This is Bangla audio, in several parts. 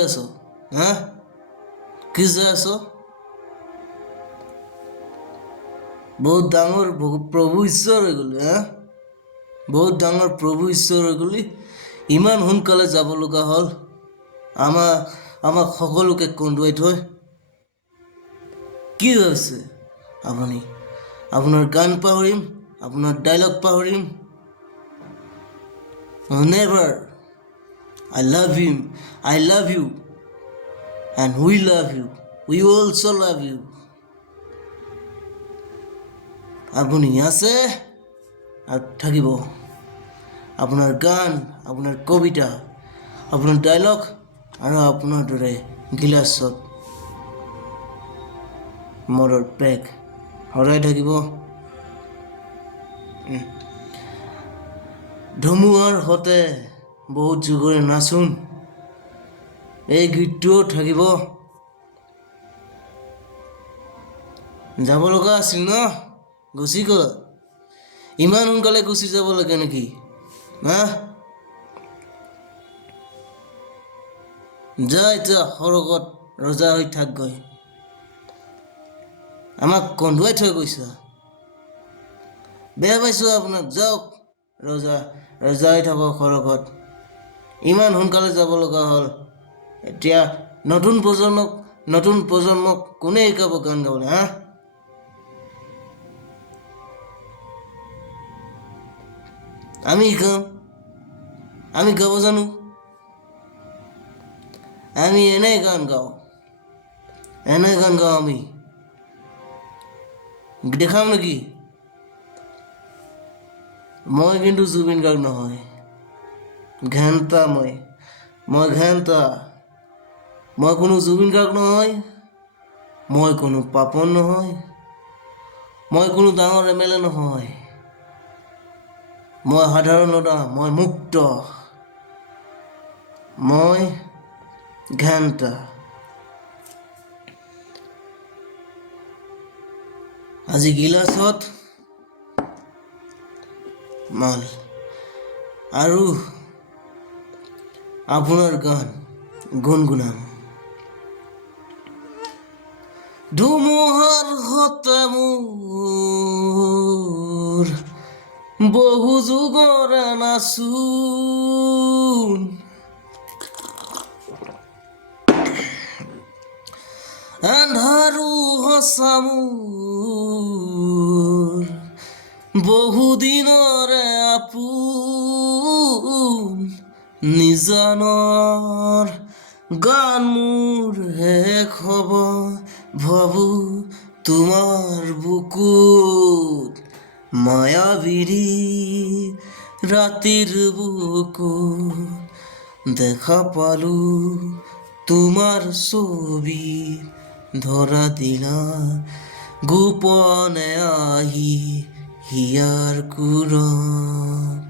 আছো হা কি যে আছো বহুত ডাঙৰ প্ৰভু ঈশ্বৰ হৈ গ'লি হা বহুত ডাঙৰ প্ৰভু ঈশ্বৰ হৈ গ'লি ইমান সোনকালে যাব লগা হ'ল আমাৰ আমাক সকলোকে কন্দুৱাই থৈ কি হৈছে আপুনি আপোনাৰ গান পাহৰিম আপোনাৰ dialogue পাহৰিম never I love you I love you and we love you we also' love you আপুনি আছে আৰু থাকিব। আপোনাৰ গান আপোনাৰ কবিতা আপোনাৰ ডাইলগ আৰু আপোনাৰ দৰে গিলাচত মৰৰ পেক সদায় থাকিব। ধুমুহাৰ সতে বহুত যুগৰে নাচোন এই গীতটোও থাকিব। যাব লগা আছিল ন? গুচি গ'ল। ইমান সোনকালে গুচি যাব লাগে নেকি? হা? যা এতিয়া সৰগত ৰজা হৈ থাকগৈ আমাক কন্দুৱাই থৈ গৈছা। বেয়া পাইছোঁ আপোনাক। যাওক, ৰজা। ৰজা হৈ থাকক সৰগত ইমান সোনকালে যাব লগা হ'ল। এতিয়া নতুন প্ৰজন্মক নতুন প্ৰজন্মক কোনে শিকাব গান গাবলৈ, হা? আমি শিকাম আমি গাব জানো। আমি এনেই গান গাওঁ, এনে গান গাওঁ আমি। দেখাম নেকি? মই কিন্তু জুবিন গাৰ্গ নহয়। ঘেণ্টা মই। মই ঘেণ্টা মই কোনো জুবিন গাৰ্গ নহয়। মই কোনো পাপন নহয়। মই কোনো ডাঙৰ এম এল এ নহয়। মই সাধাৰণতা মই মুক্ত। মই ঘেণ্টা আজি গিলাচত মাল আৰু আপোনাৰ গান গুণগুণাম ধুমুহাৰ সতে মোৰ বহু যুগৰে নাচোন আন্ধাৰো সঁচা মোৰ বহুদিনৰে আপোন নিজানৰ গান মোৰ শেষ হ'ব ভাবো তোমাৰ বুকুত মায়াবিৰি ৰাতিৰ বুকুত। দেখা পালো তোমাৰ ছবি ধৰা দিলা গোপনে আহি হিয়াৰ কুৰত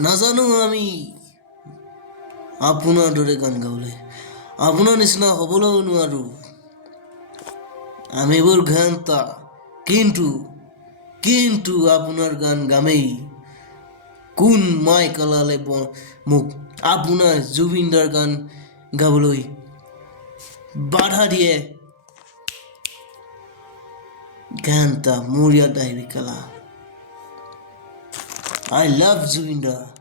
নাজানো আমি আপোনাৰ দৰে গান গাবলৈ। আপোনাৰ নিচিনা হ'বলৈও নোৱাৰোঁ। আমিবোৰ ঘান্তা, কিন্তু কিন্তু আপোনাৰ গান গামেই। কোন মাই কলালে মোক আপোনাৰ জুবিনদাৰ গান গাবলৈ বাধা দিয়ে। ঘান্তা, মোৰ ইয়াত আহিবি কালা। I love Zuinda.